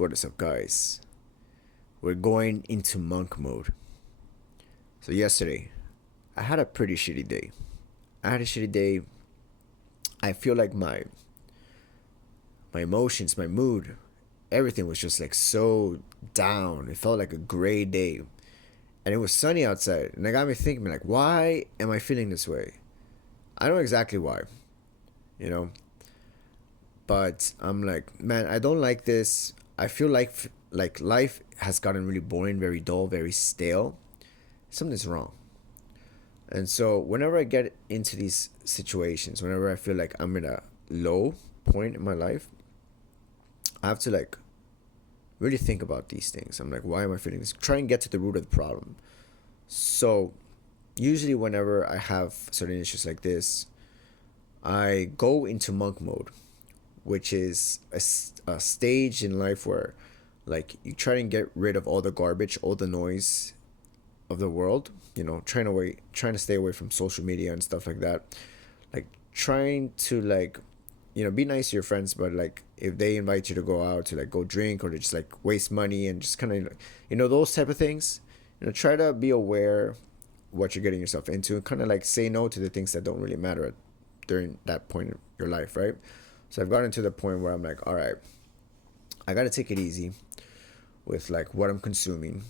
What is up, guys? We're going into monk mode. So, yesterday, I had a pretty shitty day. I had a shitty day. I feel like my emotions, my mood, everything was just like so down. It felt like a gray day. And it was sunny outside. And it got me thinking, like, why am I feeling this way? I don't know exactly why, you know? But I'm like, man, I don't like this. I feel like life has gotten really boring, very dull, very stale. Something's wrong. And so whenever I get into these situations, whenever I feel like I'm in a low point in my life, I have to like really think about these things. I'm like, why am I feeling this? Try and get to the root of the problem. So usually whenever I have certain issues like this, I go into monk mode, which is a stage in life where like you try and get rid of all the garbage, all the noise of the world, trying to stay away from social media and stuff like that. Like trying to like be nice to your friends, but like if they invite you to go out to like go drink or to just like waste money and just kind of those type of things, try to be aware what you're getting yourself into and kind of like say no to the things that don't really matter during that point in your life, right? So I've gotten to the point where I'm like, all right, I gotta take it easy with like what I'm consuming,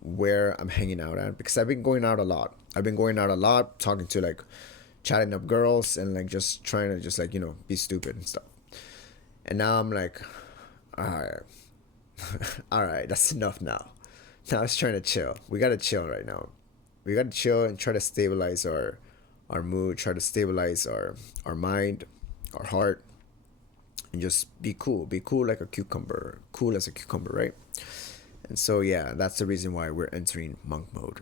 where I'm hanging out at, because I've been going out a lot. I've been going out a lot, talking to like chatting up girls and like just trying to just like be stupid and stuff. And now I'm like, all right, all right, that's enough now. Now it's trying to chill. We gotta chill right now. We gotta chill and try to stabilize our mood, try to stabilize our mind, our heart, and just be cool. Be cool like a cucumber. Cool as a cucumber, right? And so yeah, that's the reason why we're entering monk mode.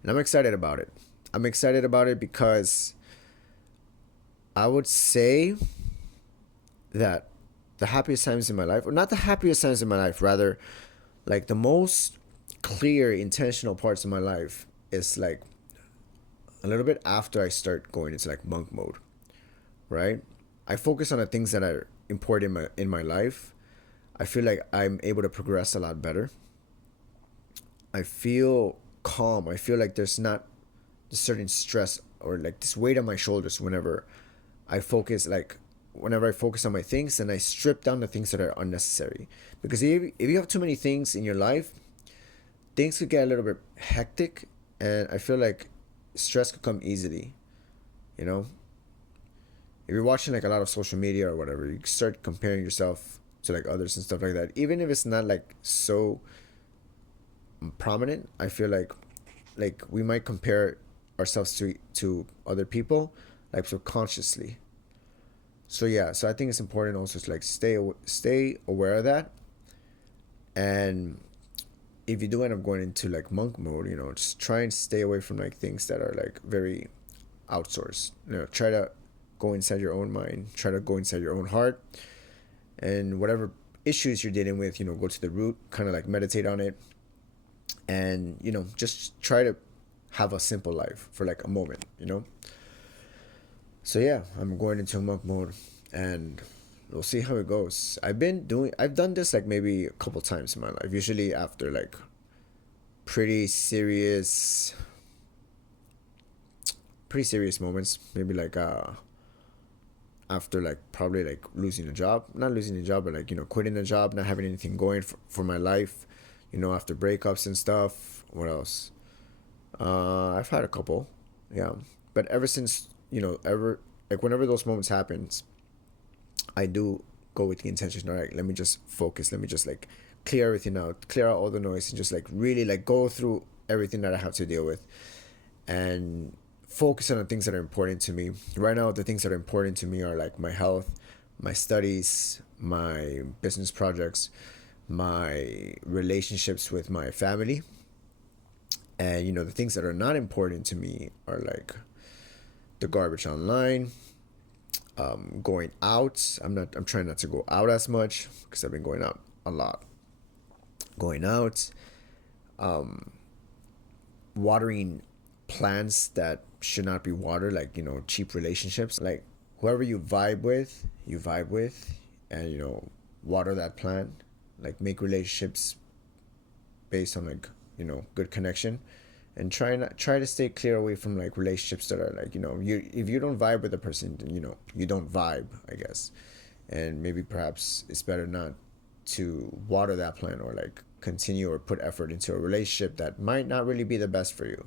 And I'm excited about it. I'm excited about it because I would say that the happiest times in my life, or not the happiest times in my life, rather like the most clear intentional parts of my life is like a little bit after I start going into like monk mode, right? I focus on the things that are important in my life. I feel like I'm able to progress a lot better. I feel calm. I feel like there's not a certain stress or like this weight on my shoulders I focus like whenever I focus on my things and I strip down the things that are unnecessary. Because if you have too many things in your life, things could get a little bit hectic, and I feel like stress could come easily. You know, if you're watching like a lot of social media or whatever, you start comparing yourself to like others and stuff like that. Even if it's not like so prominent, I feel like we might compare ourselves to other people like subconsciously. So yeah, so I think it's important also to like stay aware of that. And if you do end up going into like monk mode, just try and stay away from like things that are like very outsourced. Try to go inside your own mind, try to go inside your own heart, and whatever issues you're dealing with, go to the root, kind of like meditate on it, and just try to have a simple life for like a moment. So yeah, I'm going into monk mode, and we'll see how it goes. I've done this like maybe a couple times in my life, usually after like pretty serious moments, maybe like after like probably like losing a job, not losing a job, but like quitting a job, not having anything going for my life, after breakups and stuff. What else? I've had a couple, yeah. But ever since ever like whenever those moments happens, I do go with the intention. All right, let me just focus. Let me just like clear everything out, clear out all the noise, and just like really like go through everything that I have to deal with, and focus on the things that are important to me. Right now, the things that are important to me are like my health, my studies, my business projects, my relationships with my family, and the things that are not important to me are like the garbage online, going out. I'm trying not to go out as much because I've been going out a lot. Going out, watering plants that should not be watered, like cheap relationships. Like whoever you vibe with, and water that plant. like make relationships based on like, good connection, and try to stay clear away from like relationships that are like, you if you don't vibe with a person, then you don't vibe, I guess. And maybe perhaps it's better not to water that plant, or like continue or put effort into a relationship that might not really be the best for you.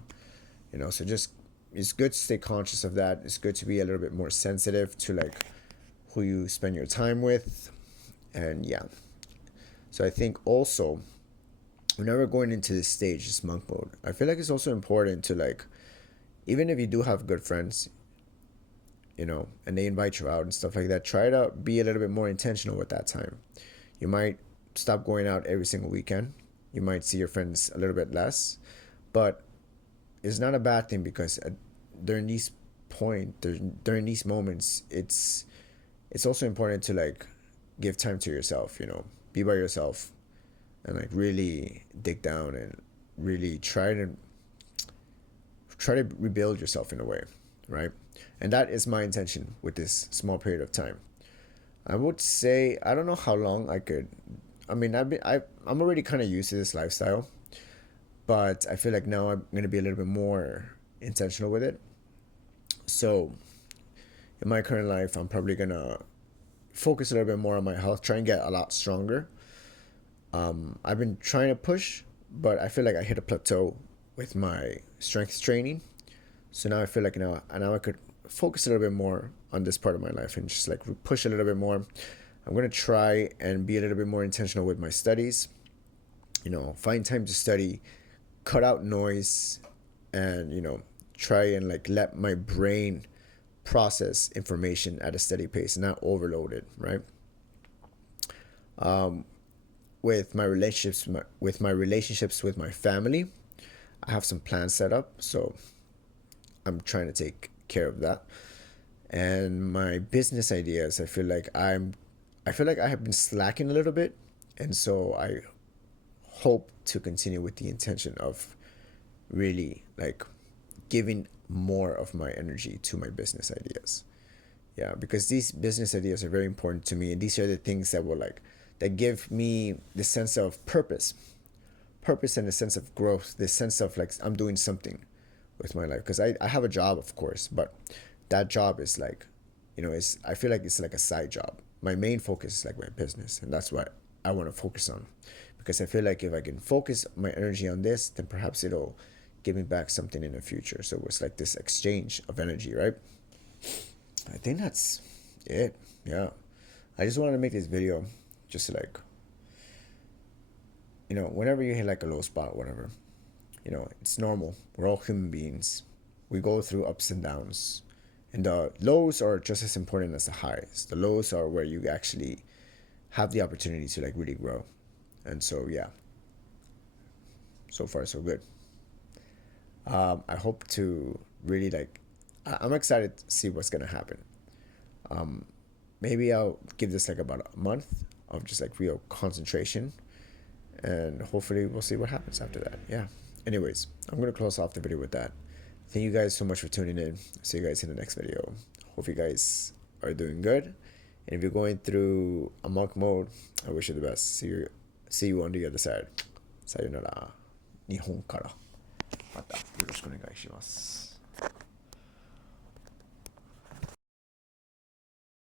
So just, it's good to stay conscious of that. It's good to be a little bit more sensitive to like who you spend your time with. And yeah, so I think also, whenever going into this stage, this monk mode, I feel like it's also important to like, even if you do have good friends, and they invite you out and stuff like that, try to be a little bit more intentional with that time. You might stop going out every single weekend. You might see your friends a little bit less, but it's not a bad thing, because during these during these moments, it's also important to like give time to yourself. Be by yourself, and like really dig down and really try to rebuild yourself in a way, right? And that is my intention with this small period of time. I would say, I don't know how long I could. I mean, I'm already kind of used to this lifestyle, but I feel like now I'm gonna be a little bit more intentional with it. So in my current life, I'm probably gonna focus a little bit more on my health, try and get a lot stronger. I've been trying to push, but I feel like I hit a plateau with my strength training. So now I feel like now I could focus a little bit more on this part of my life and just like push a little bit more. I'm gonna try and be a little bit more intentional with my studies. Find time to study, cut out noise, and try and like let my brain process information at a steady pace, not overload it, right? With my relationships, with my family, I have some plans set up, so I'm trying to take care of that. And my business ideas, I feel like I have been slacking a little bit, and so I hope to continue with the intention of really like giving more of my energy to my business ideas. Yeah, because these business ideas are very important to me, and these are the things that will like that give me the sense of purpose and a sense of growth, this sense of like I'm doing something with my life. Because I have a job, of course, but that job is like, I feel like it's like a side job. My main focus is like my business, and that's what I want to focus on. Because I feel like if I can focus my energy on this, then perhaps it'll give me back something in the future. So it's like this exchange of energy, right? I think that's it. Yeah. I just wanted to make this video just to like, whenever you hit like a low spot, whatever, it's normal. We're all human beings. We go through ups and downs. And the lows are just as important as the highs. The lows are where you actually have the opportunity to like really grow. And so, yeah, so far so good. I hope to really like, I'm excited to see what's gonna happen. Maybe I'll give this like about a month of just like real concentration, and hopefully we'll see what happens after that. Yeah. Anyways, I'm gonna close off the video with that. Thank you guys so much for tuning in. See you guys in the next video. Hope you guys are doing good. And if you're going through a monk mode, I wish you the best. See you on the other side. さよなら。日本からまたよろしくお願いします。